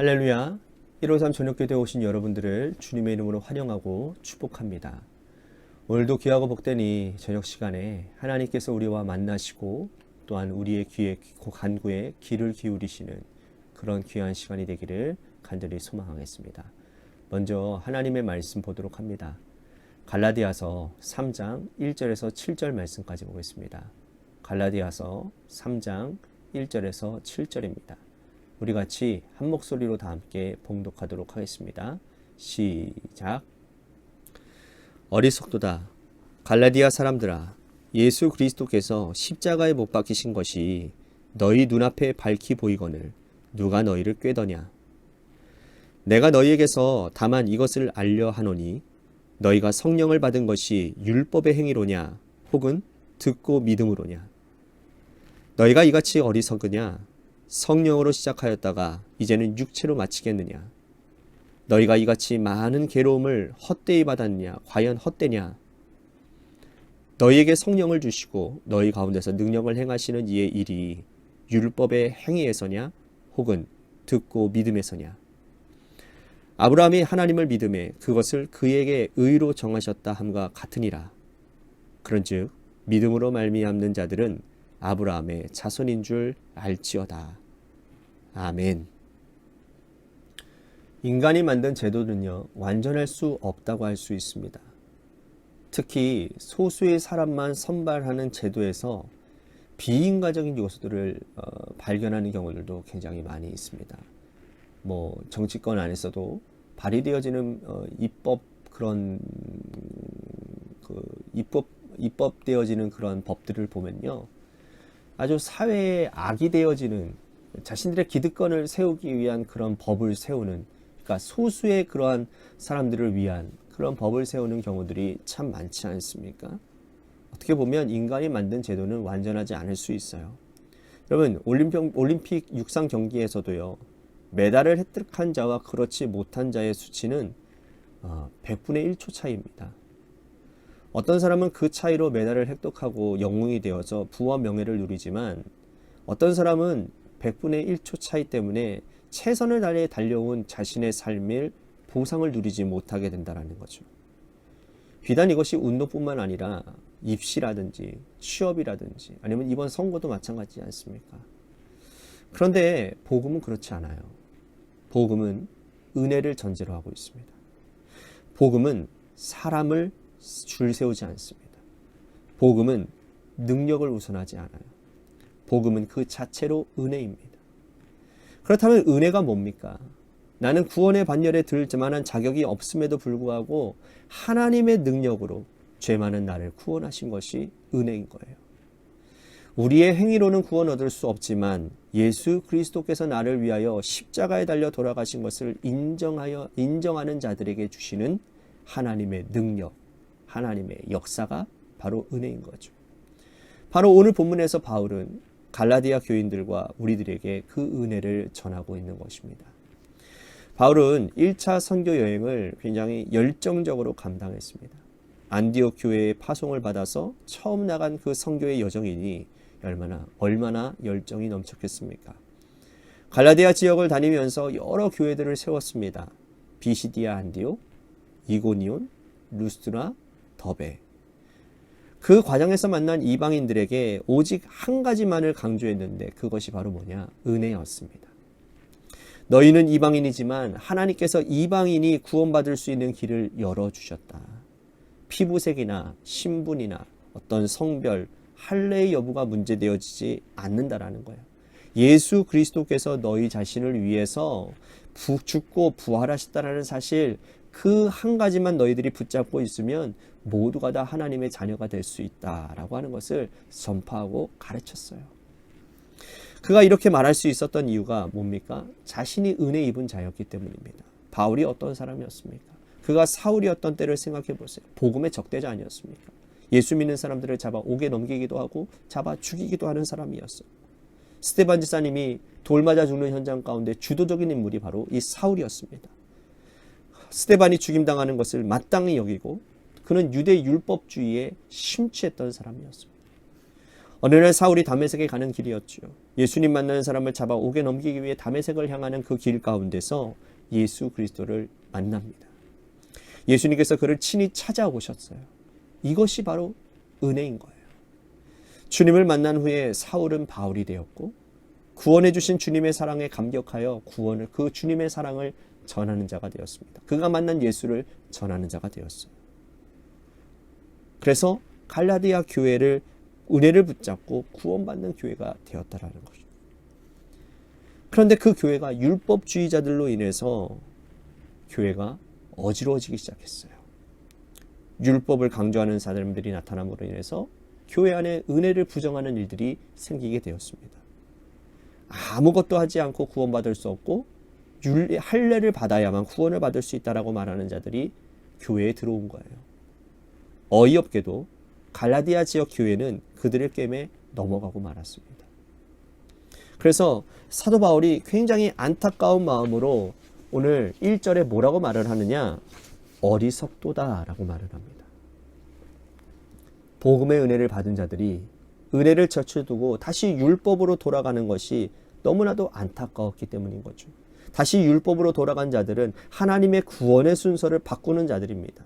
할렐루야. 153 저녁교대에 오신 여러분들을 주님의 이름으로 환영하고 축복합니다. 오늘도 귀하고 복된 이 저녁 시간에 하나님께서 우리와 만나시고 또한 우리의 귀에 간구에 귀를 기울이시는 그런 귀한 시간이 되기를 간절히 소망하겠습니다. 먼저 하나님의 말씀 보도록 합니다. 갈라디아서 3장 1절에서 7절 말씀까지 보겠습니다. 갈라디아서 3장 1절에서 7절입니다. 우리 같이 한 목소리로 다 함께 봉독하도록 하겠습니다. 시작. 어리석도다. 갈라디아 사람들아, 예수 그리스도께서 십자가에 못 박히신 것이 너희 눈앞에 밝히 보이거늘 누가 너희를 꾀더냐. 내가 너희에게서 다만 이것을 알려 하노니 너희가 성령을 받은 것이 율법의 행위로냐 혹은 듣고 믿음으로냐. 너희가 이같이 어리석으냐. 성령으로 시작하였다가 이제는 육체로 마치겠느냐. 너희가 이같이 많은 괴로움을 헛되이 받았느냐. 과연 헛되냐. 너희에게 성령을 주시고 너희 가운데서 능력을 행하시는 이의 일이 율법의 행위에서냐 혹은 듣고 믿음에서냐. 아브라함이 하나님을 믿음에 그것을 그에게 의로 정하셨다 함과 같으니라. 그런즉 믿음으로 말미암는 자들은 아브라함의 자손인 줄 알지어다. 아멘. 인간이 만든 제도는요, 완전할 수 없다고 할 수 있습니다. 특히 소수의 사람만 선발하는 제도에서 비인간적인 요소들을 발견하는 경우들도 굉장히 많이 있습니다. 정치권 안에서도 발의되어지는 입법 입법되어지는 그런 법들을 보면요, 아주 사회에 악이 되어지는 자신들의 기득권을 세우기 위한 그런 법을 세우는, 그러니까 소수의 그러한 사람들을 위한 그런 법을 세우는 경우들이 참 많지 않습니까? 어떻게 보면 인간이 만든 제도는 완전하지 않을 수 있어요. 여러분, 올림픽 육상 경기에서도요, 메달을 획득한 자와 그렇지 못한 자의 수치는 100분의 1초 차이입니다. 어떤 사람은 그 차이로 메달을 획득하고 영웅이 되어서 부와 명예를 누리지만, 어떤 사람은 100분의 1초 차이 때문에 최선을 다해 달려온 자신의 삶을 보상을 누리지 못하게 된다는 거죠. 비단 이것이 운동뿐만 아니라 입시라든지 취업이라든지 아니면 이번 선거도 마찬가지지 않습니까? 그런데 복음은 그렇지 않아요. 복음은 은혜를 전제로 하고 있습니다. 복음은 사람을 줄 세우지 않습니다. 복음은 능력을 우선하지 않아요. 복음은 그 자체로 은혜입니다. 그렇다면 은혜가 뭡니까? 나는 구원의 반열에 들 만한 자격이 없음에도 불구하고 하나님의 능력으로 죄 많은 나를 구원하신 것이 은혜인 거예요. 우리의 행위로는 구원 얻을 수 없지만 예수 그리스도께서 나를 위하여 십자가에 달려 돌아가신 것을 인정하는 자들에게 주시는 하나님의 능력, 하나님의 역사가 바로 은혜인 거죠. 바로 오늘 본문에서 바울은 갈라디아 교인들과 우리들에게 그 은혜를 전하고 있는 것입니다. 바울은 1차 선교 여행을 굉장히 열정적으로 감당했습니다. 안디옥 교회의 파송을 받아서 처음 나간 그 선교의 여정이니 얼마나 열정이 넘쳤겠습니까? 갈라디아 지역을 다니면서 여러 교회들을 세웠습니다. 비시디아 안디옥, 이고니온, 루스드라, 더베. 그 과정에서 만난 이방인들에게 오직 한 가지만을 강조했는데 그것이 바로 뭐냐? 은혜였습니다. 너희는 이방인이지만 하나님께서 이방인이 구원받을 수 있는 길을 열어주셨다. 피부색이나 신분이나 어떤 성별, 할례의 여부가 문제되어지지 않는다라는 거예요. 예수 그리스도께서 너희 자신을 위해서 죽고 부활하셨다라는 사실, 그 한 가지만 너희들이 붙잡고 있으면 모두가 다 하나님의 자녀가 될 수 있다라고 하는 것을 전파하고 가르쳤어요. 그가 이렇게 말할 수 있었던 이유가 뭡니까? 자신이 은혜 입은 자였기 때문입니다. 바울이 어떤 사람이었습니까? 그가 사울이었던 때를 생각해 보세요. 복음의 적대자 아니었습니까? 예수 믿는 사람들을 잡아 옥에 넘기기도 하고 잡아 죽이기도 하는 사람이었어요. 스데반 지사님이 돌 맞아 죽는 현장 가운데 주도적인 인물이 바로 이 사울이었습니다. 스데반이 죽임당하는 것을 마땅히 여기고 그는 유대 율법주의에 심취했던 사람이었습니다. 어느 날 사울이 다메섹에 가는 길이었죠. 예수님 만나는 사람을 잡아 옥에 넘기기 위해 다메섹을 향하는 그 길 가운데서 예수 그리스도를 만납니다. 예수님께서 그를 친히 찾아오셨어요. 이것이 바로 은혜인 거예요. 주님을 만난 후에 사울은 바울이 되었고 구원해 주신 주님의 사랑에 감격하여 그 주님의 사랑을 전하는 자가 되었습니다. 그가 만난 예수를 전하는 자가 되었어요. 그래서 갈라디아 교회를 은혜를 붙잡고 구원받는 교회가 되었다라는 거죠. 그런데 그 교회가 율법주의자들로 인해서 교회가 어지러워지기 시작했어요. 율법을 강조하는 사람들이 나타남으로 인해서 교회 안에 은혜를 부정하는 일들이 생기게 되었습니다. 아무것도 하지 않고 구원받을 수 없고 할례를 받아야만 구원을 받을 수 있다라고 말하는 자들이 교회에 들어온 거예요. 어이없게도 갈라디아 지역 교회는 그들의 게임에 넘어가고 말았습니다. 그래서 사도 바울이 굉장히 안타까운 마음으로 오늘 1절에 뭐라고 말을 하느냐? 어리석도다라고 말을 합니다. 복음의 은혜를 받은 자들이 은혜를 젖혀두고 다시 율법으로 돌아가는 것이 너무나도 안타까웠기 때문인 거죠. 다시 율법으로 돌아간 자들은 하나님의 구원의 순서를 바꾸는 자들입니다.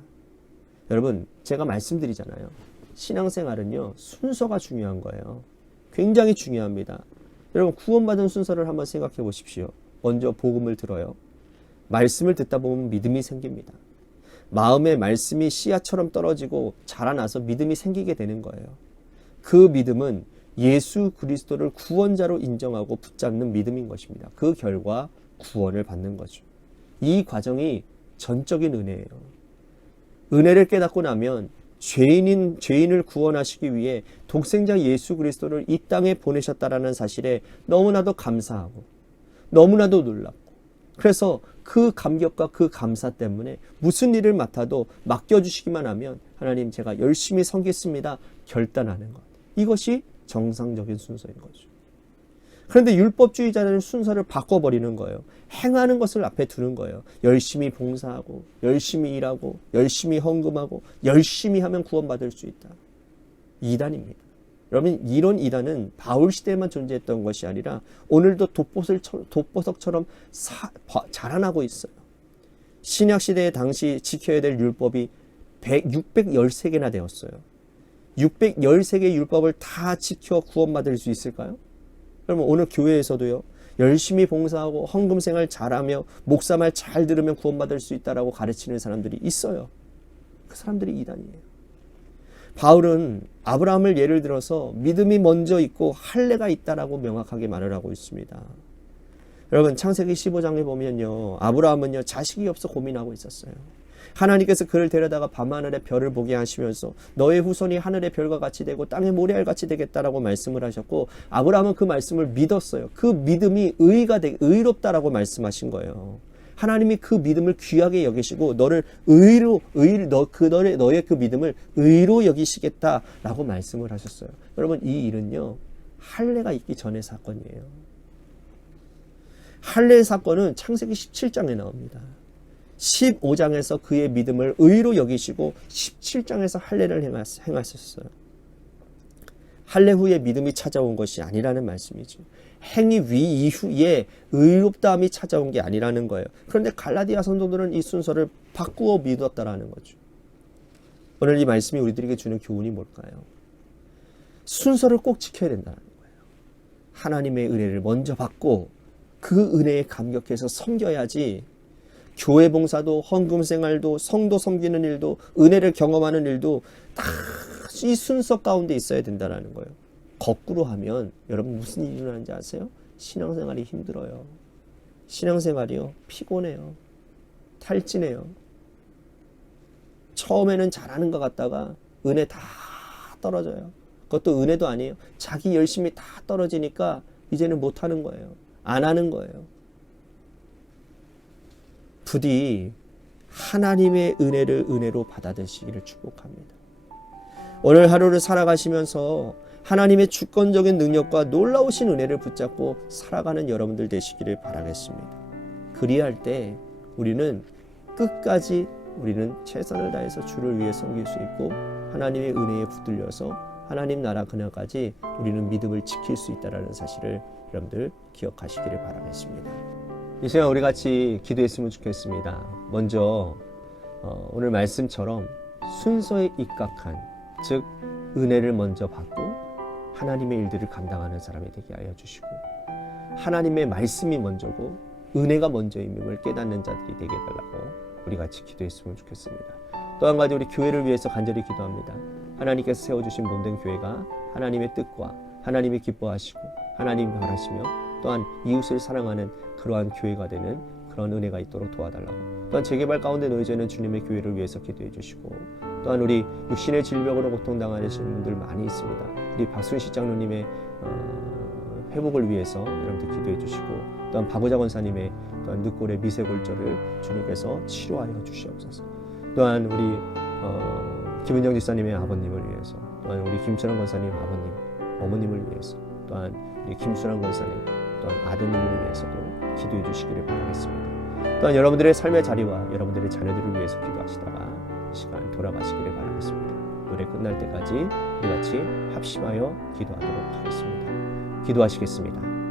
여러분, 제가 말씀드리잖아요. 신앙생활은요, 순서가 중요한 거예요. 굉장히 중요합니다. 여러분, 구원받은 순서를 한번 생각해 보십시오. 먼저 복음을 들어요. 말씀을 듣다 보면 믿음이 생깁니다. 마음에 말씀이 씨앗처럼 떨어지고 자라나서 믿음이 생기게 되는 거예요. 그 믿음은 예수 그리스도를 구원자로 인정하고 붙잡는 믿음인 것입니다. 그 결과 구원을 받는 거죠. 이 과정이 전적인 은혜예요. 은혜를 깨닫고 나면 죄인을 구원하시기 위해 독생자 예수 그리스도를 이 땅에 보내셨다라는 사실에 너무나도 감사하고 너무나도 놀랍고, 그래서 그 감격과 그 감사 때문에 무슨 일을 맡아도 맡겨주시기만 하면 하나님 제가 열심히 섬기겠습니다 결단하는 것. 이것이 정상적인 순서인 거죠. 그런데 율법주의자는 순서를 바꿔버리는 거예요. 행하는 것을 앞에 두는 거예요. 열심히 봉사하고 열심히 일하고 열심히 헌금하고 열심히 하면 구원받을 수 있다. 이단입니다. 여러분, 이런 이단은 바울 시대에만 존재했던 것이 아니라 오늘도 돋보석처럼 자라나고 있어요. 신약 시대에 당시 지켜야 될 율법이 613개나 되었어요. 613개의 율법을 다 지켜 구원받을 수 있을까요? 그러면 오늘 교회에서도요, 열심히 봉사하고 헌금 생활 잘하며 목사 말 잘 들으면 구원받을 수 있다라고 가르치는 사람들이 있어요. 그 사람들이 이단이에요. 바울은 아브라함을 예를 들어서 믿음이 먼저 있고 할례가 있다라고 명확하게 말을 하고 있습니다. 여러분, 창세기 15장에 보면요, 아브라함은요 자식이 없어 고민하고 있었어요. 하나님께서 그를 데려다가 밤하늘의 별을 보게 하시면서 너의 후손이 하늘의 별과 같이 되고 땅의 모래알 같이 되겠다라고 말씀을 하셨고, 아브라함은 그 말씀을 믿었어요. 그 믿음이 의롭다라고 말씀하신 거예요. 하나님이 그 믿음을 귀하게 여기시고 너의 그 믿음을 의로 여기시겠다라고 말씀을 하셨어요. 여러분, 이 일은요 할례가 있기 전의 사건이에요. 할례 사건은 창세기 17장에 나옵니다. 15장에서 그의 믿음을 의로 여기시고 17장에서 할례를 행하셨어요. 할례 후에 믿음이 찾아온 것이 아니라는 말씀이죠. 행위 이후에 의롭다함이 찾아온 게 아니라는 거예요. 그런데 갈라디아 성도들은 이 순서를 바꾸어 믿었다라는 거죠. 오늘 이 말씀이 우리들에게 주는 교훈이 뭘까요? 순서를 꼭 지켜야 된다는 거예요. 하나님의 은혜를 먼저 받고 그 은혜에 감격해서 섬겨야지 교회 봉사도 헌금 생활도 성도 섬기는 일도 은혜를 경험하는 일도 다 이 순서 가운데 있어야 된다는 거예요. 거꾸로 하면 여러분 무슨 일이 일어나는지 아세요? 신앙생활이 힘들어요. 신앙생활이요 피곤해요. 탈진해요. 처음에는 잘하는 것 같다가 은혜 다 떨어져요. 그것도 은혜도 아니에요. 자기 열심히 다 떨어지니까 이제는 못하는 거예요. 안 하는 거예요. 부디 하나님의 은혜를 은혜로 받아들이시기를 축복합니다. 오늘 하루를 살아가시면서 하나님의 주권적인 능력과 놀라우신 은혜를 붙잡고 살아가는 여러분들 되시기를 바라겠습니다. 그리할 때 우리는 끝까지 최선을 다해서 주를 위해 섬길 수 있고 하나님의 은혜에 붙들려서 하나님 나라 그날까지 우리는 믿음을 지킬 수 있다는 사실을 여러분들 기억하시기를 바라겠습니다. 이 시간 우리 같이 기도했으면 좋겠습니다. 먼저 오늘 말씀처럼 순서에 입각한, 즉 은혜를 먼저 받고 하나님의 일들을 감당하는 사람이 되게 하여 주시고, 하나님의 말씀이 먼저고 은혜가 먼저임을 깨닫는 자들이 되게 해달라고 우리 같이 기도했으면 좋겠습니다. 또 한 가지 우리 교회를 위해서 간절히 기도합니다. 하나님께서 세워주신 몸된 교회가 하나님의 뜻과 하나님이 기뻐하시고 하나님이 바라시며 또한 이웃을 사랑하는 그러한 교회가 되는 그런 은혜가 있도록 도와달라고, 또한 재개발 가운데 놓여져 있는 주님의 교회를 위해서 기도해 주시고, 또한 우리 육신의 질병으로 고통당하는 분들 많이 있습니다. 우리 박순시 장로님의 회복을 위해서 여러분들 기도해 주시고, 또한 박우자 권사님의 또한 늑골의 미세골절을 주님께서 치료하여 주시옵소서. 또한 우리 김은정 지사님의 아버님을 위해서, 또한 우리 김철원 권사님 아버님, 어머님을 위해서, 또한 우리 김순환 권사님, 또한 아드님을 위해서도 기도해 주시기를 바라겠습니다. 또한 여러분들의 삶의 자리와 여러분들의 자녀들을 위해서 기도하시다가 이 시간 돌아가시기를 바라겠습니다. 노래 끝날 때까지 우리 같이 합심하여 기도하도록 하겠습니다. 기도하시겠습니다.